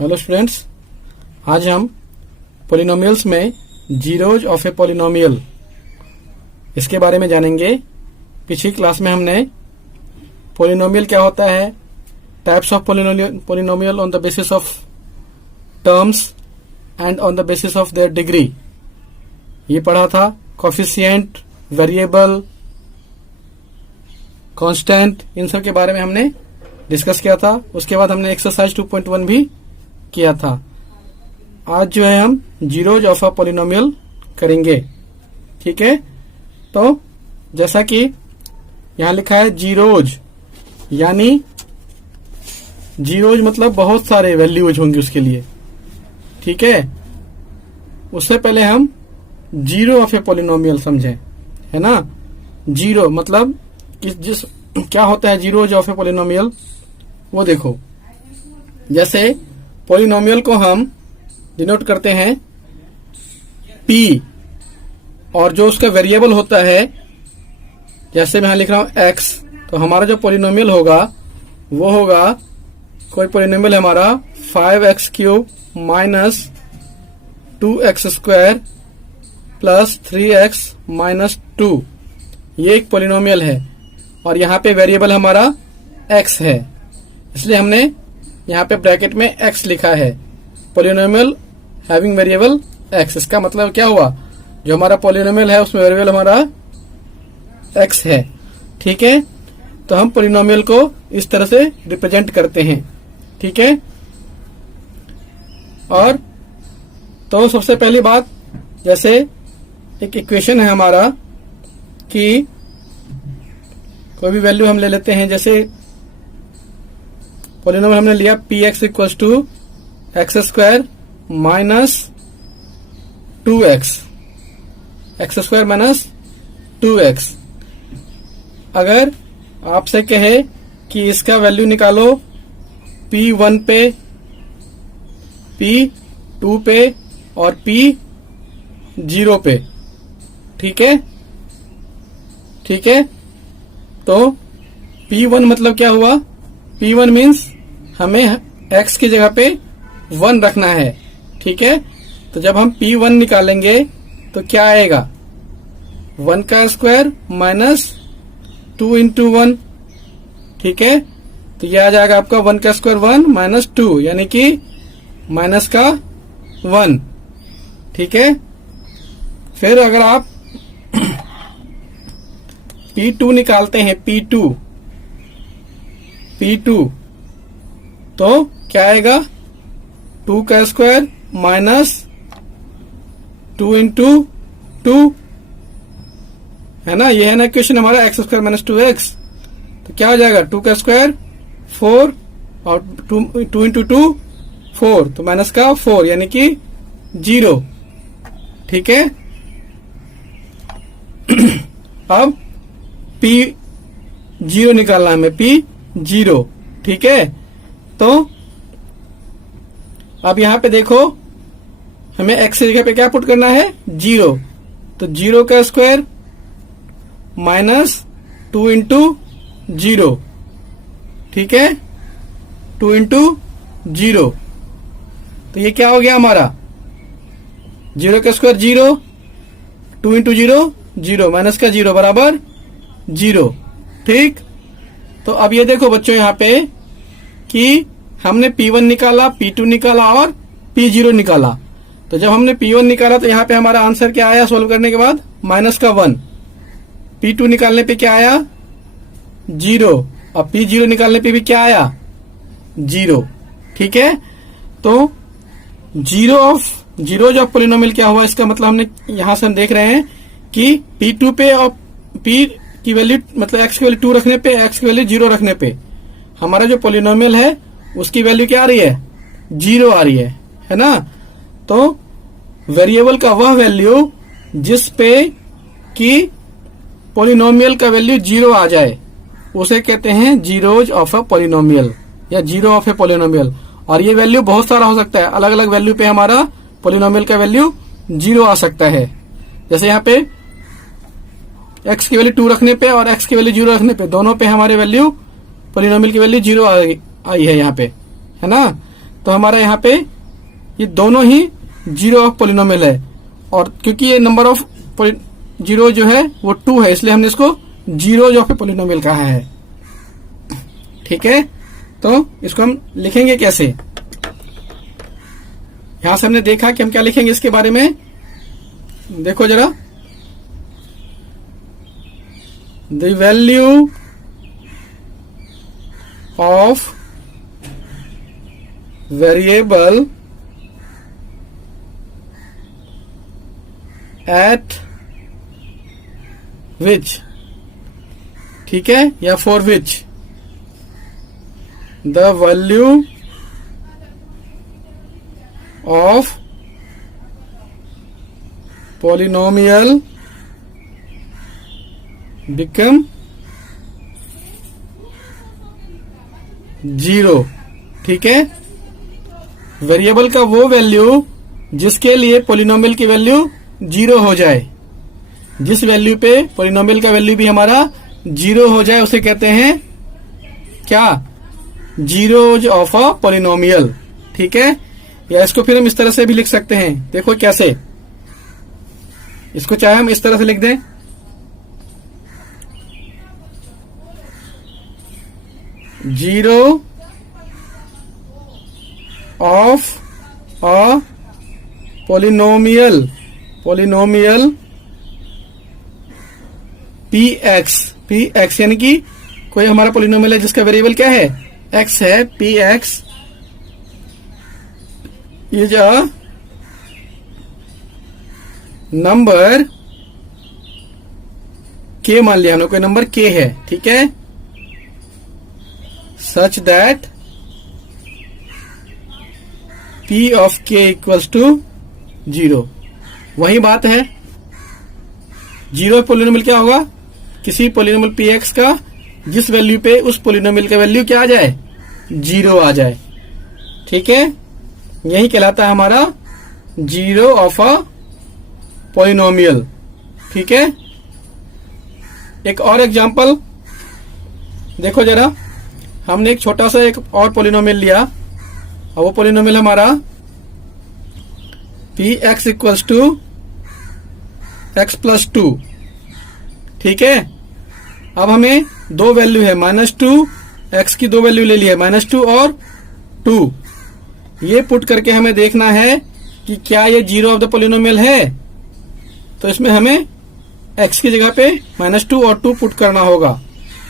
Hello students, आज हम polynomials में जीरोज ऑफ ए पॉलिनोमियल इसके बारे में जानेंगे। पिछली क्लास में हमने पॉलिनोमियल क्या होता है, types of polynomial on the basis of terms and on the basis of their degree ये पढ़ा था। कोफिशिएंट, वेरिएबल, कांस्टेंट, इन सब के बारे में हमने डिस्कस किया था। उसके बाद हमने एक्सरसाइज 2.1 भी किया था। आज जो है हम जीरोज ऑफ अ पॉलिनोमियल करेंगे, ठीक है। तो जैसा कि यहां लिखा है जीरोज, यानी जीरोज मतलब बहुत सारे वैल्यूज होंगे उसके लिए, ठीक है। उससे पहले हम जीरो ऑफ ए पॉलिनोमियल समझें, है ना। जीरो मतलब जिस क्या होता है जीरोज ऑफ ए पॉलिनोमियल, वो देखो। जैसे पॉलिनोमियल को हम डिनोट करते हैं p, और जो उसका वेरिएबल होता है, जैसे मैं यहां लिख रहा हूं x, तो हमारा जो पॉलिनोमियल होगा वो होगा, कोई पॉलिनोमियल है हमारा 5x³ minus 2x² plus 3x minus 2, ये एक पॉलिनोमियल है। और यहाँ पे वेरिएबल हमारा x है, इसलिए हमने यहाँ पे ब्रैकेट में x लिखा है। पॉलिनोमियल हैविंग वेरिएबल x, इसका मतलब क्या हुआ, जो हमारा पॉलिनोमियल है उसमें वेरिएबल हमारा x है, ठीक है। तो हम पॉलिनोमियल को इस तरह से रिप्रेजेंट करते हैं, ठीक है। और तो सबसे पहली बात, जैसे एक इक्वेशन है हमारा कि कोई भी वैल्यू हम ले लेते हैं, जैसे पॉलिनोमियल हमने लिया px equals to x² minus 2x, x² minus 2x। अगर आपसे कहे कि इसका वैल्यू निकालो p1 पे, p2 पे और p0 पे, ठीक है, ठीक है। तो p1 मतलब क्या हुआ, p1 मीन्स हमें x की जगह पे 1 रखना है, ठीक है। तो जब हम p1 निकालेंगे तो क्या आएगा, 1 का स्क्वायर माइनस 2 इंटू 1, ठीक है। तो ये आ जाएगा आपका 1 का स्क्वायर 1 माइनस 2, यानी कि माइनस का 1, ठीक है। फिर अगर आप p2 निकालते हैं, p2 तो क्या आएगा, 2 का स्क्वायर माइनस 2 इंटू 2, है ना। ये है ना क्वेश्चन हमारा x² माइनस 2x। तो क्या हो जाएगा, 2 का स्क्वायर 4 और 2 इंटू 2 4, तो माइनस का 4 यानी कि 0, ठीक है। अब p0 निकालना है हमें, p0, ठीक है। तो अब यहां पे देखो, हमें x की जगह पे क्या पुट करना है, 0। तो 0 का स्क्वायर माइनस 2 इंटू 0, ठीक है, 2 इंटू 0। तो ये क्या हो गया हमारा, 0 का स्क्वायर 0, 2 इंटू 0 0, माइनस का 0 बराबर 0, ठीक। तो अब ये देखो बच्चों यहाँ पे कि हमने p1 निकाला, p2 निकाला और p0 निकाला। तो जब हमने p1 निकाला तो यहाँ पे हमारा आंसर क्या आया, सोल्व करने के बाद माइनस का 1, p2 निकालने पे क्या आया 0, और p0 निकालने पे भी क्या आया 0, ठीक है। तो जीरोज ऑफ पॉलिनोमियल क्या हुआ, इसका मतलब हमने यहां से हम देख रहे हैं कि p2 पे और p की वैल्यू मतलब x की वैल्यू 2 रखने पे, x की वैल्यू 0 रखने पे हमारा जो पॉलिनोमियल है उसकी वैल्यू क्या आ रही है, 0 आ रही है ना। तो वेरिएबल का वह वैल्यू जिस पे कि पॉलिनोमियल का वैल्यू 0 आ जाए उसे कहते हैं जीरोज ऑफ अ पॉलिनोमियल या जीरो ऑफ ए पॉलिनोमियल। और ये वैल्यू बहुत सारा हो सकता है, अलग अलग वैल्यू पे हमारा पॉलिनोमियल का वैल्यू 0 आ सकता है। जैसे यहाँ पे x की वैल्यू 2 रखने पे और x की वैल्यू 0 रखने पे, दोनों पे हमारे वैल्यू पॉलिनोमियल की वैल्यू 0 आई है यहाँ पे, है ना। तो हमारा यहाँ पे ये दोनों ही जीरो ऑफ पोलिनोमियल है, और क्योंकि ये नंबर ऑफ जीरो जो है वो 2 है, इसलिए हमने इसको जीरो ऑफ पोलिनोमियल कहा है। ठीक है, तो इसको हम लिखेंगे कैसे? यहां से हमने देखा कि हम क्या लिखेंगे इसके बारे में, देखो जरा। The value of variable eight विच, ठीक है, या for which the value of polynomial become zero. ठीक है, वेरिएबल का वो वैल्यू जिसके लिए पॉलिनोमियल की वैल्यू जीरो हो जाए, जिस वैल्यू पे पॉलिनोमियल का वैल्यू भी हमारा जीरो हो जाए उसे कहते हैं क्या? Zeros of a polynomial. ठीक है, या इसको फिर हम इस तरह से भी लिख सकते हैं, देखो कैसे। इसको चाहे हम इस तरह से लिख दें, zero of a polynomial P x यानी कि कोई हमारा पोलिनोमियल है जिसका वेरिएबल क्या है? एक्स है। P x is a number के, मान लिया हमने कोई नंबर के है, ठीक है, सच दैट पी ऑफ के इक्वल्स टू जीरो। वही बात है, जीरो पोलिनोमियल क्या होगा? किसी पोलिनोमियल पी एक्स का जिस वैल्यू पे उस पोलिनोमियल का वैल्यू क्या आ जाए? जीरो आ जाए। ठीक है, यही कहलाता है हमारा जीरो ऑफ अ पोलिनोमियल। ठीक है, एक और एग्जांपल देखो जरा। हमने एक छोटा सा एक और पोलिनोमियल लिया, और वो पोलिनोमियल हमारा P X equals to X plus two. ठीक है, अब हमें दो वैल्यू है, -2, एक्स की दो वैल्यू ले ली है, -2 और 2। ये पुट करके हमें देखना है कि क्या ये जीरो ऑफ द पोलिनोमियल है। तो इसमें हमें एक्स की जगह पे -2 और 2 पुट करना होगा।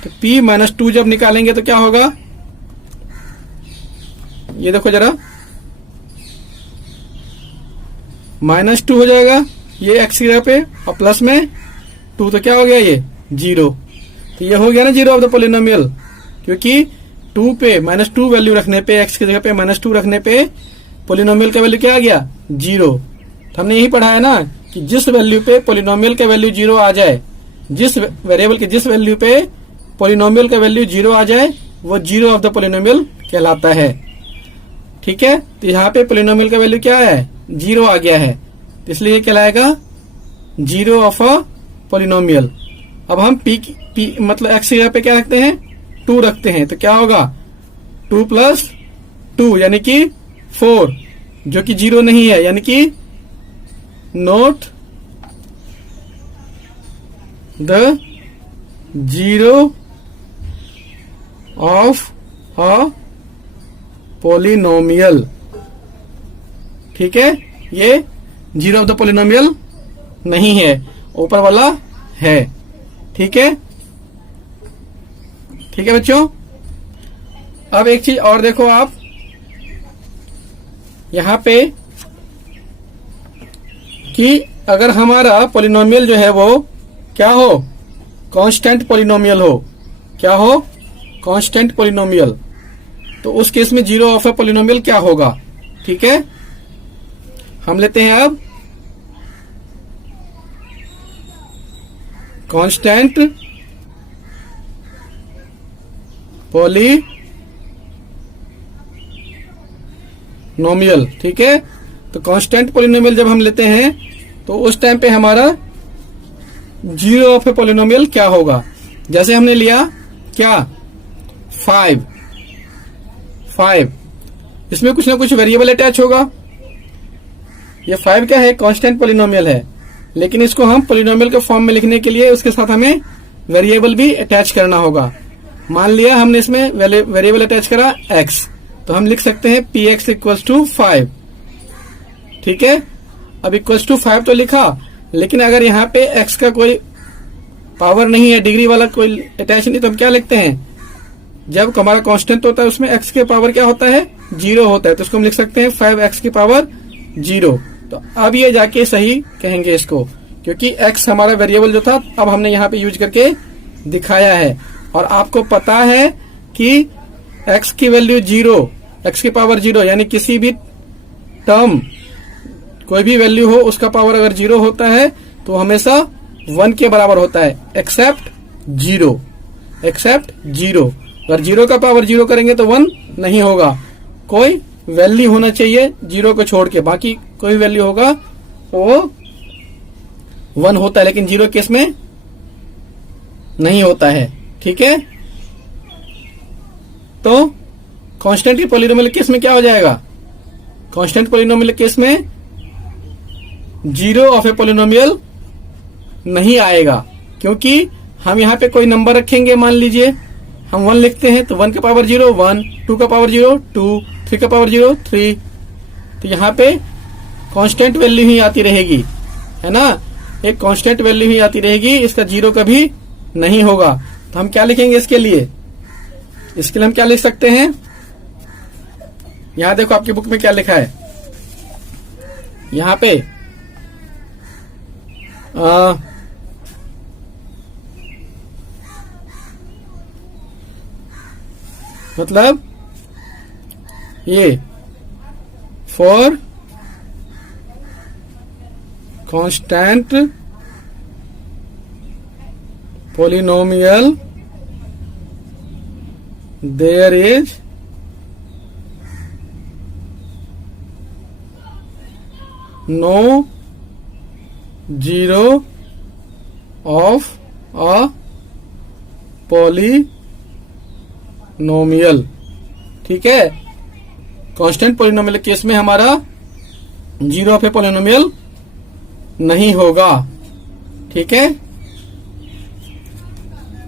तो p -2 जब निकालेंगे तो क्या होगा? ये देखो जरा, -2 हो जाएगा ये एक्स की जगह पे, और प्लस में 2, तो क्या हो गया? ये जीरो। तो ये हो गया ना जीरो ऑफ द पोलिनोमियल, क्योंकि 2 पे -2 वैल्यू रखने पे, एक्स की जगह पे -2 रखने पे पोलिनोमियल का वैल्यू क्या आ गया? जीरो। तो हमने यही पढ़ा है ना कि जिस वैल्यू पे पोलिनोमियल का वैल्यू जीरो आ जाए, जिस वेरिएबल के जिस वैल्यू पे पोलिनोमियल का वैल्यू जीरो आ जाए, वो जीरो ऑफ द पोलिनोमियल कहलाता है। ठीक है, तो यहाँ पे पोलिनोमियल का वैल्यू क्या है? जीरो आ गया है, इसलिए ये कहलाएगा जीरो ऑफ अ पोलिनोमियल। अब हम p मतलब x की जगह पे क्या रखते हैं? 2 रखते हैं, तो क्या होगा? 2 + 2 यानी कि 4, जो कि जीरो नहीं है, यानी कि note the zero of a polynomial. ठीक है, ये जीरो ऑफ द पोलिनोमियल नहीं है, ऊपर वाला है। ठीक है, ठीक है बच्चों। अब एक चीज और देखो आप, यहां पे कि अगर हमारा पोलिनोमियल जो है वो क्या हो? कांस्टेंट पोलिनोमियल हो। क्या हो? Constant polynomial. तो उस केस में जीरो ऑफ ए पोलिनोमियल क्या होगा? ठीक है, हम लेते हैं अब कांस्टेंट पोलिनोमियल। ठीक है, तो कांस्टेंट पोलिनोमियल जब हम लेते हैं तो उस टाइम पे हमारा जीरो ऑफ ए पोलिनोमियल क्या होगा? जैसे हमने लिया क्या? 5 इसमें कुछ ना कुछ वेरिएबल अटैच होगा। ये 5 क्या है, कांस्टेंट पॉलिनोमियल है, लेकिन इसको हम पॉलिनोमियल के फॉर्म में लिखने के लिए उसके साथ हमें वेरिएबल भी अटैच करना होगा। मान लिया हमने इसमें वेरिएबल अटैच करा x, तो हम लिख सकते हैं px इक्वल्स टू 5। ठीक है, अब इक्वल्स टू 5 तो लिखा, लेकिन अगर यहाँ पे x का कोई पावर नहीं है, डिग्री वाला कोई अटैच नहीं, तो हम क्या लिखते हैं, जब हमारा कांस्टेंट होता है उसमें x के पावर क्या होता है, 0 होता है, तो उसको हम लिख सकते हैं 5x की पावर 0। तो अब ये जाके सही कहेंगे इसको, क्योंकि x हमारा वेरिएबल जो था अब हमने यहाँ पे यूज करके दिखाया है, और आपको पता है कि x की वैल्यू 0, x की पावर 0, यानी किसी भी टर्म कोई भी वैल्यू हो उसका पावर अगर 0 होता है तो हमेशा 1 के बराबर होता है, एक्सेप्ट 0। अगर 0 का पावर 0 करेंगे तो 1 नहीं होगा, कोई वैल्यू होना चाहिए 0 को छोड़ के, बाकी कोई वैल्यू होगा वो 1 होता है, लेकिन 0 केस में नहीं होता है। ठीक है, तो कांस्टेंट पॉलिनोमियल केस में क्या हो जाएगा, कांस्टेंट पॉलिनोमियल केस में 0 ऑफ ए पॉलिनोमियल नहीं आएगा, क्योंकि हम यहाँ पे कोई नंबर रखेंगे, मान लीजिए हम 1 लिखते हैं, तो 1 का पावर 0 1, 2 का पावर 0 2, 3 का पावर 0 3, तो यहाँ पे कांस्टेंट वैल्यू ही आती रहेगी, है ना, एक कांस्टेंट वैल्यू ही आती रहेगी, इसका 0 कभी नहीं होगा। तो हम क्या लिखेंगे इसके लिए हम क्या लिख सकते हैं, यहां देखो आपकी बुक में क्या लिखा है, यहां पे मतलब ये for constant polynomial there is no 0 of a polynomial। ठीक है, कांस्टेंट पॉलिनोमियल केस में हमारा 0 ऑफ ए पॉलिनोमियल नहीं होगा। ठीक है,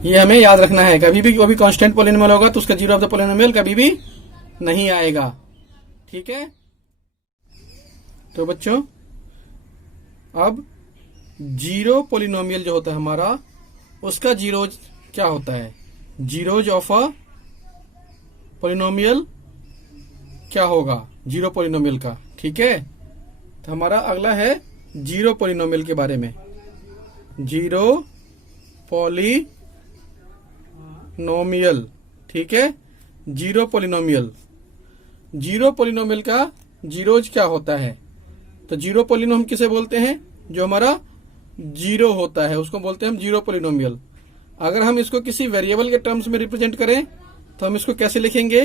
ये हमें याद रखना है, कभी भी कोई भी कांस्टेंट पॉलिनोमियल होगा तो उसका 0 ऑफ द पॉलिनोमियल कभी भी नहीं आएगा। ठीक है, तो बच्चों अब 0 पॉलिनोमियल जो होता है हमारा, उसका जीरोज क्या होता है, जीरोज ऑफ अ पॉलिनोमियल क्या होगा 0 पॉलिनोमियल का। ठीक है, तो हमारा अगला है 0 पॉलिनोमियल के बारे में, 0 पॉलिनोमियल। ठीक है, 0 पॉलिनोमियल, 0 पॉलिनोमियल का जीरोज क्या होता है, तो 0 पॉलिनोमियल हम किसे बोलते हैं, जो हमारा 0 होता है उसको बोलते हैं हम 0 पॉलिनोमियल। अगर हम इसको किसी वेरिएबल के टर्म्स में रिप्रेजेंट करें तो हम इसको कैसे लिखेंगे,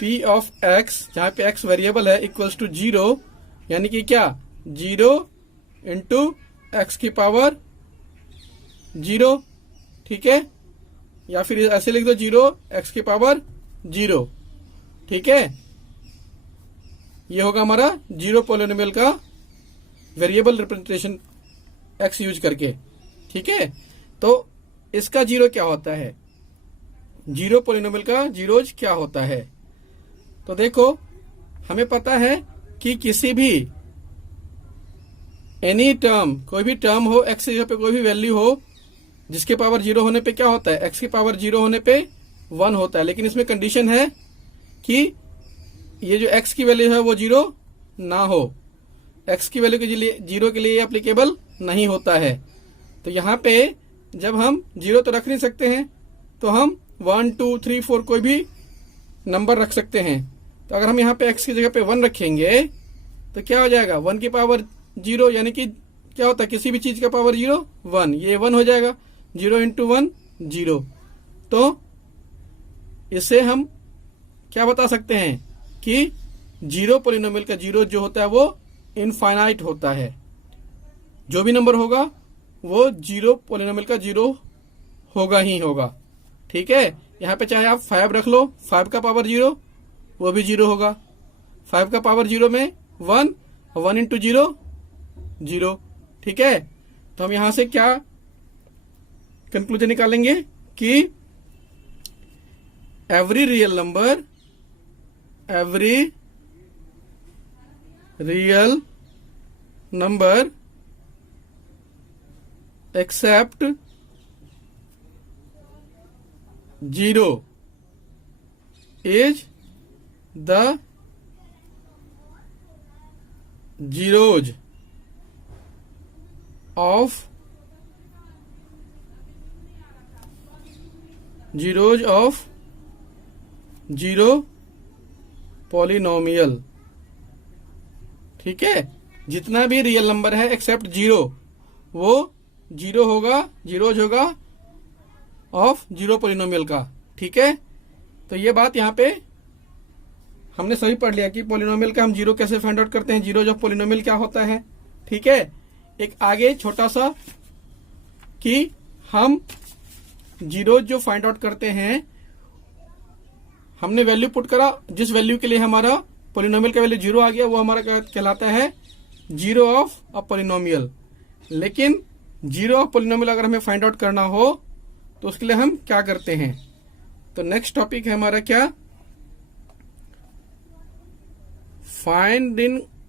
p ऑफ x, जहां पे x वेरिएबल है, इक्वल्स टू 0, यानी कि क्या 0 इंटू एक्स की पावर 0। ठीक है, या फिर ऐसे लिख दो 0 एक्स की पावर 0। ठीक है, ये होगा हमारा 0 पॉलिनोमियल का वेरिएबल रिप्रेजेंटेशन x यूज करके। ठीक है, तो इसका 0 क्या होता है, 0 पॉलिनोमियल का जीरोज क्या होता है, तो देखो हमें पता है कि किसी भी एनी टर्म, कोई भी टर्म हो x से पे कोई भी वैल्यू हो जिसके पावर 0 होने पे क्या होता है, x की पावर 0 होने पे 1 होता है, लेकिन इसमें कंडीशन है कि ये जो x की वैल्यू है वो 0 ना हो, x की वैल्यू के लिए 0 के लिए एप्लीकेबल नहीं होता है। तो यहाँ पे जब हम 0 तो रख नहीं सकते हैं, तो हम 1 2 3 4 कोई भी नंबर रख सकते हैं। तो अगर हम यहाँ पे x की जगह पे 1 रखेंगे तो क्या हो जाएगा, 1 की पावर 0, यानी कि क्या होता है किसी भी चीज का पावर 0 1, ये 1 हो जाएगा, 0 इंटू 1 0। तो इससे हम क्या बता सकते हैं कि 0 पॉलिनोमियल का जीरो जो होता है वो इनफाइनाइट होता है, जो भी नंबर होगा वो 0 पॉलिनोमियल का 0 होगा ही होगा। ठीक है, यहाँ पे चाहे आप 5 रख लो, 5 का पावर 0 वो भी 0 होगा। 5 का पावर 0 में 1, 1 इंटू 0 0। ठीक है, तो हम यहां से क्या कंक्लूजन निकालेंगे कि every real number except 0 is the zeros of zero polynomial. ठीक है, जितना भी रियल नंबर है एक्सेप्ट 0 वो 0 होगा, जीरोज होगा ऑफ जीरो पॉलिनोमियल का। ठीक है, तो ये बात यहाँ पे हमने सही पढ़ लिया कि पॉलिनोमियल का हम जीरो कैसे फाइंड आउट करते हैं, जीरोज ऑफ पॉलिनोमियल क्या होता है। ठीक है, एक आगे छोटा सा कि हम जीरोज जो फाइंड आउट करते हैं, हमने वैल्यू पुट करा, जिस वैल्यू के लिए हमारा पॉलिनोमियल का वैल्यू 0 आ गया वो हमारा कहलाता है जीरो ऑफ अ पॉलिनोमियल। लेकिन जीरो ऑफ पॉलिनोमियल अगर हमें फाइंड आउट करना हो तो उसके लिए हम क्या करते हैं, तो नेक्स्ट टॉपिक है हमारा क्या,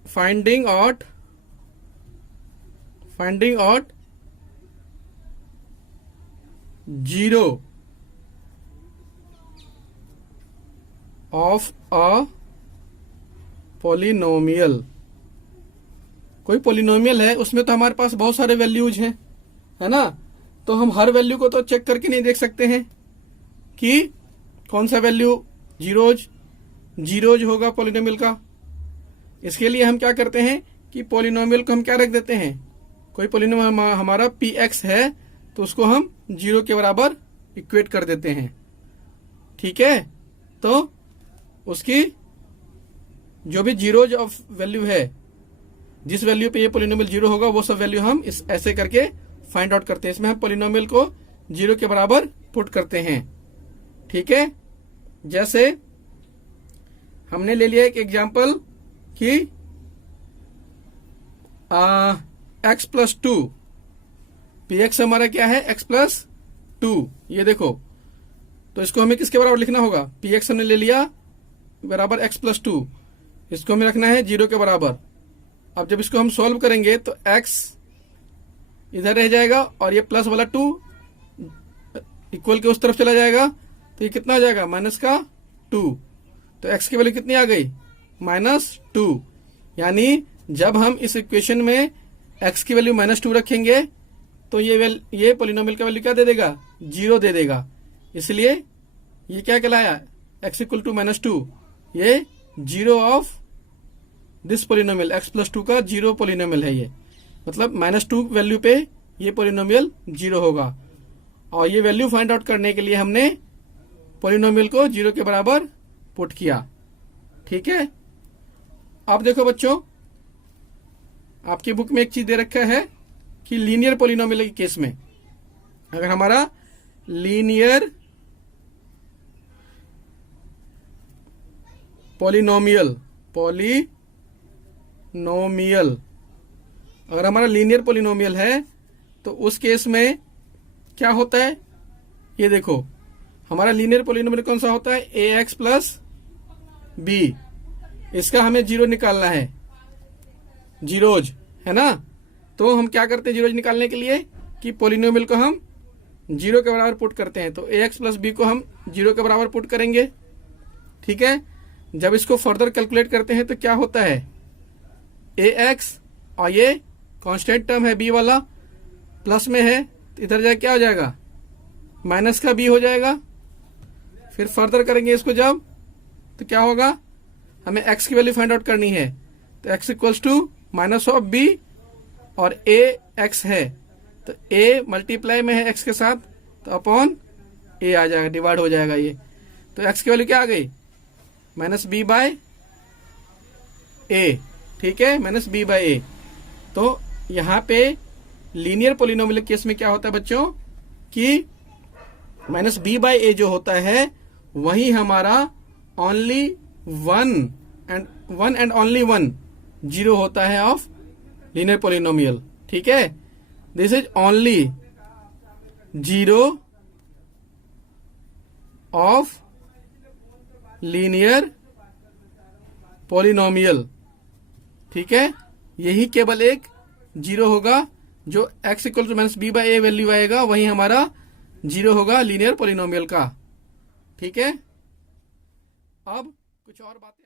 finding out zero of a polynomial. कोई पॉलिनोमियल है, उसमें तो हमारे पास बहुत सारे वैल्यूज हैं, है ना, तो हम हर वैल्यू को तो चेक करके नहीं देख सकते हैं कि कौन सा वैल्यू जीरोज होगा पॉलिनोमियल का। इसके लिए हम क्या करते हैं कि पॉलिनोमियल को हम क्या रख देते हैं, कोई पॉलिनोमियल हमारा px है तो उसको हम 0 के बराबर इक्वेट कर देते हैं। ठीक है, तो उसकी जो भी जीरोज ऑफ वैल्यू है, जिस वैल्यू पे ये पॉलिनोमियल 0 होगा वो सब वैल्यू हम इस ऐसे करके फाइंड आउट करते हैं। इसमें हम पॉलिनोमियल को 0 के बराबर पुट करते हैं। ठीक है, जैसे हमने ले लिया एक एग्जांपल कि x प्लस 2, px हमारा क्या है x प्लस 2, ये देखो, तो इसको हमें किसके बराबर लिखना होगा, px हमने ले लिया बराबर x प्लस 2, इसको हमें रखना है 0 के बराबर। अब जब इसको हम सॉल्व करेंगे तो x इधर रह जाएगा और ये प्लस वाला 2 इक्वल के उस तरफ चला जाएगा, तो ये कितना हो जाएगा माइनस का 2, तो x की वैल्यू कितनी आ गई -2। यानी जब हम इस इक्वेशन में x की वैल्यू -2 रखेंगे तो ये पॉलिनोमियल का वैल्यू क्या दे देगा, 0 दे देगा। इसलिए ये क्या कहलाया, x इक्वल टू -2, ये zero of this polynomial, x plus 2 का जीरो पॉलिनोमियल है ये, मतलब -2 वैल्यू पे ये पॉलिनोमियल 0 होगा। और ये वैल्यू फाइंड आउट करने के लिए हमने पॉलिनोमियल को 0 के बराबर पुट किया। ठीक है, अब देखो बच्चों, आपकी बुक में एक चीज दे रखा है कि लीनियर पॉलिनोमियल के केस में अगर हमारा लीनियर पॉलिनोमियल अगर हमारा लीनियर पॉलिनोमियल है तो उस केस में क्या होता है, ये देखो हमारा लीनियर पॉलिनोमियल कौन सा होता है, ax प्लस बी। इसका हमें 0 निकालना है, जीरोज, है ना। तो हम क्या करते हैं जीरोज निकालने के लिए कि पॉलिनोमियल को हम 0 के बराबर पुट करते हैं, तो ax प्लस बी को हम 0 के बराबर पुट करेंगे। ठीक है, जब इसको फर्दर कैलकुलेट करते हैं तो क्या होता है, ax और ये कांस्टेंट टर्म है b वाला प्लस में है, तो इधर जाके क्या हो जाएगा, माइनस का b हो जाएगा। फिर फर्दर करेंगे इसको जब, तो क्या होगा, हमें x की वैल्यू फाइंड आउट करनी है, तो x equals to minus of b और ax है, तो a मल्टीप्लाई में है x के साथ, तो अपॉन a आ जाएगा, डिवाइड हो जाएगा ये, तो x की वैल्यू क्या आ गई, -b बाय a। ठीक है, -b बाय a। तो यहाँ पे लीनियर पॉलिनोमियल केस में क्या होता है बच्चों कि -b बाय a जो होता है वही हमारा only one and only one zero होता है ऑफ लीनियर पोलिनोमियल। ठीक है, this is only zero of linear polynomial. ठीक है, यही केवल एक जीरो होगा, जो x equal to minus B by A value आएगा वही हमारा जीरो होगा लीनियर पोलिनोमियल का। ठीक है, अब कुछ और बातें